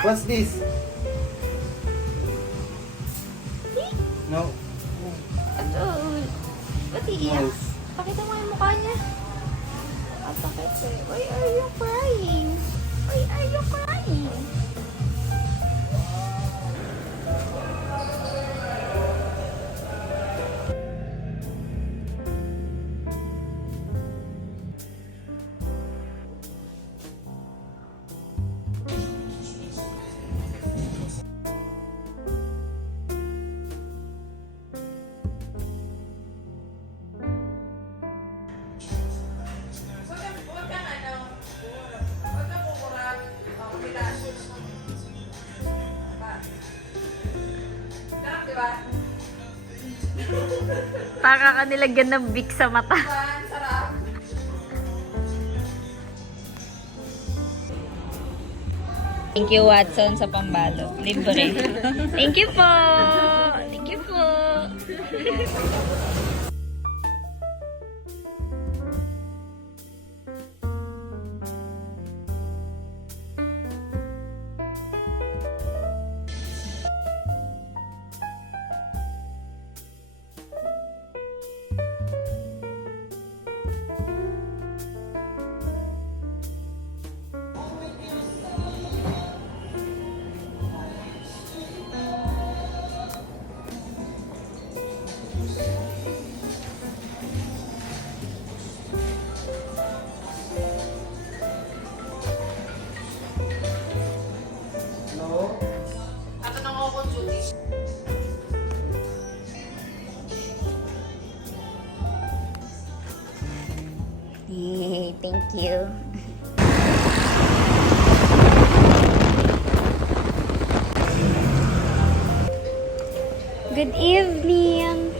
What's this? No. Adol. Ba't iiyak? Nose. Pakita mo yung mukha niya. At bakit eh? Why are you crying? Why are you crying? Para ka nilagyan ng Bic sa mata. Thank you, Watson, sa pambalo. Libre. Thank you po! Thank you po! No. Yay, thank you. Good evening.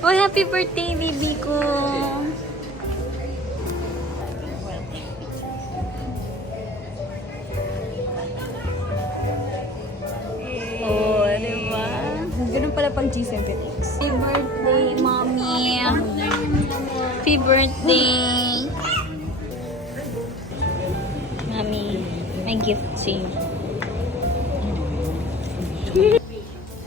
Oh, happy birthday, baby ko. Oh, diba? Ganun pala pag G7X. Happy birthday, mommy. Happy birthday. Mommy, may gift sa'yo.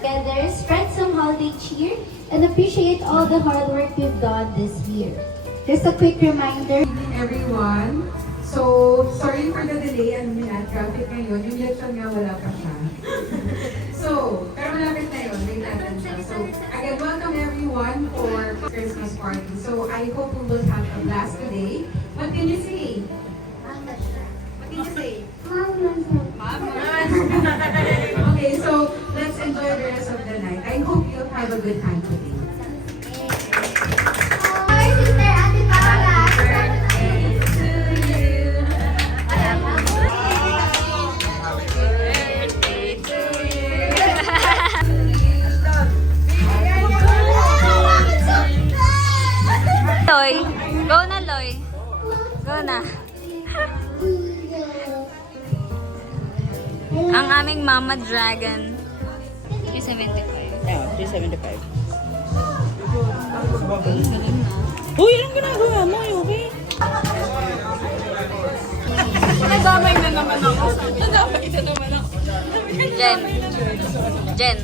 Together, spread some holiday cheer and appreciate all the hard work we've done this year. Just a quick reminder. Everyone. So, sorry for the delay. Ano nila, traffic ngayon. Yung lechon nga wala pa siya. So, pero malapit na yun. May natin siya. So, again, welcome everyone for Christmas party. So, I hope we will have a blast today. What can you say? What can you say? Okay, so let's enjoy the rest of the night. I hope you'll have a good time today. Hi, Sister Ate Paula. Loy, go na, Loy. Go na. Ang aming Mama Dragon. 375. Yeah, 375. Uy, anong ginagawa mo? Okay? Nadamay na naman ako. Nadamay na naman ako. Jen. Jen.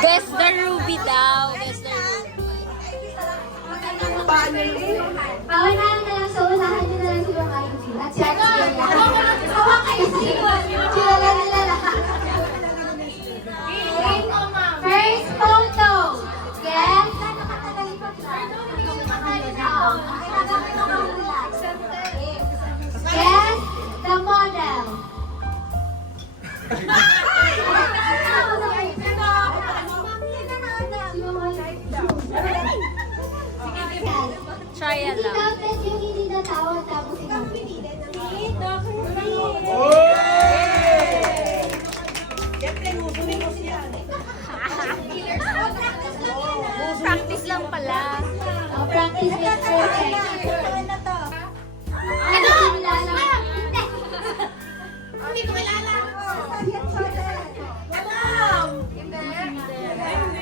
Guess the Ruby daw. Guess the Ruby. Paunahan na lang sa unahan nyo na lang si Bang IC. At si Ate Julia. Hawak kayo sila nila lahat. First photo. Yes. Yes, the model. Trial lang. Dapat yung hindi natawag tapos Practice lang pala. practice makes perfect. Ano? Hindi ko kilala.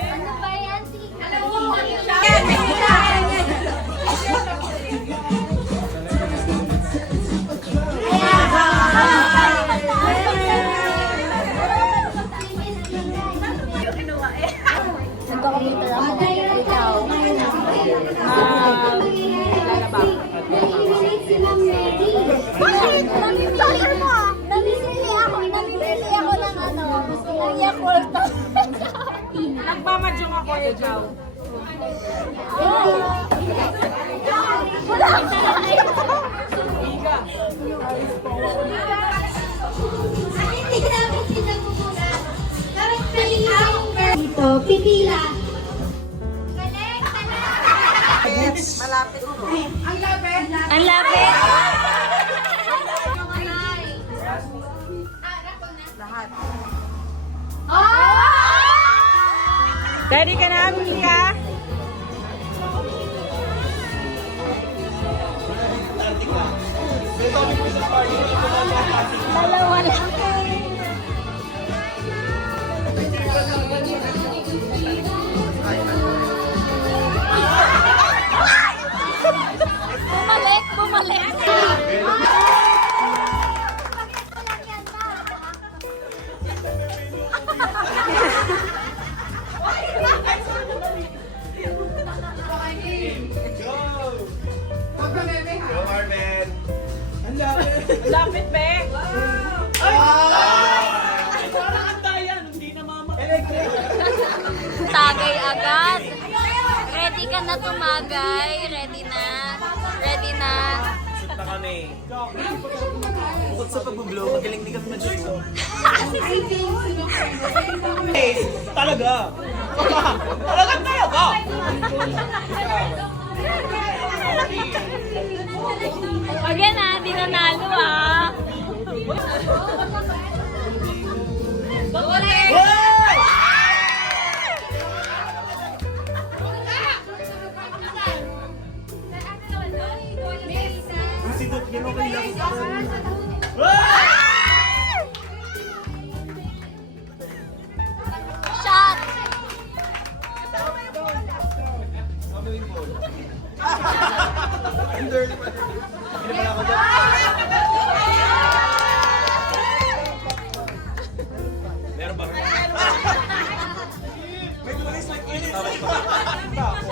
Ano ba yan? Alam mo, Nagko-computer ako. Ikaw. Bakit? Namimili mo. Namimili ako ng ano. Ng Yakult. Nagmamadyong ako ikaw. Wala. Hindi namin sinagugulan. Dapat pilihan. Dito, pipila. ang lapit. Ready ka na, Mika? Dalawa lang. Bumalik. Huwag ka bebe ha. Go, Marvin! Lapit, be! Parang ang tayan, hindi na mamatay. Tagay agad. Ready ka na tumagay. Ready na. Shoot na kami. Bukod sa pag-blow, magaling din kami mag-shoot. Talaga! Talaga! Again na, di nanalo ah. Sidot, yun okay lang. Shot! Meron ba?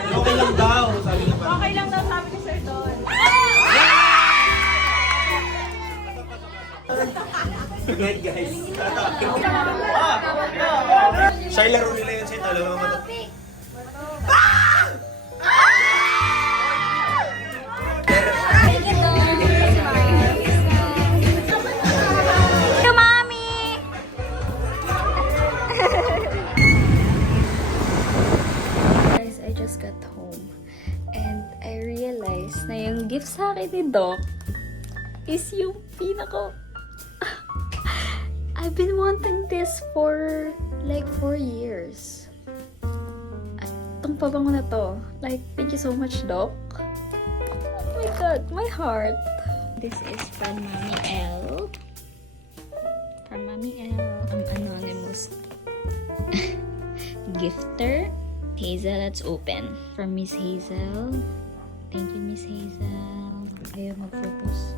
Okay lang daw, sabi niya pa. Okay lang daw sabi ni Sir Don. Good guys. Shy laro nila yun sa talo ng mata. Mami! Guys, I just got home and I realized na yung gift sa akin ni Doc is yung pinako. I've been wanting this for like 4 years. Itong pabango na to. Like, thank you so much, Doc. Oh my God, my heart. This is from Mommy L. From Mommy L. Ang anonymous gifter. Hazel, let's open. From Miss Hazel. Thank you, Miss Hazel. Ayaw mag-focus.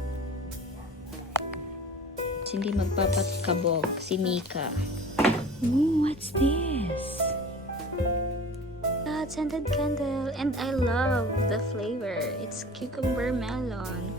Hindi magpapatkabog. Si Mika. Ooh, what's this? Scented candle. And I love the flavor. It's cucumber melon.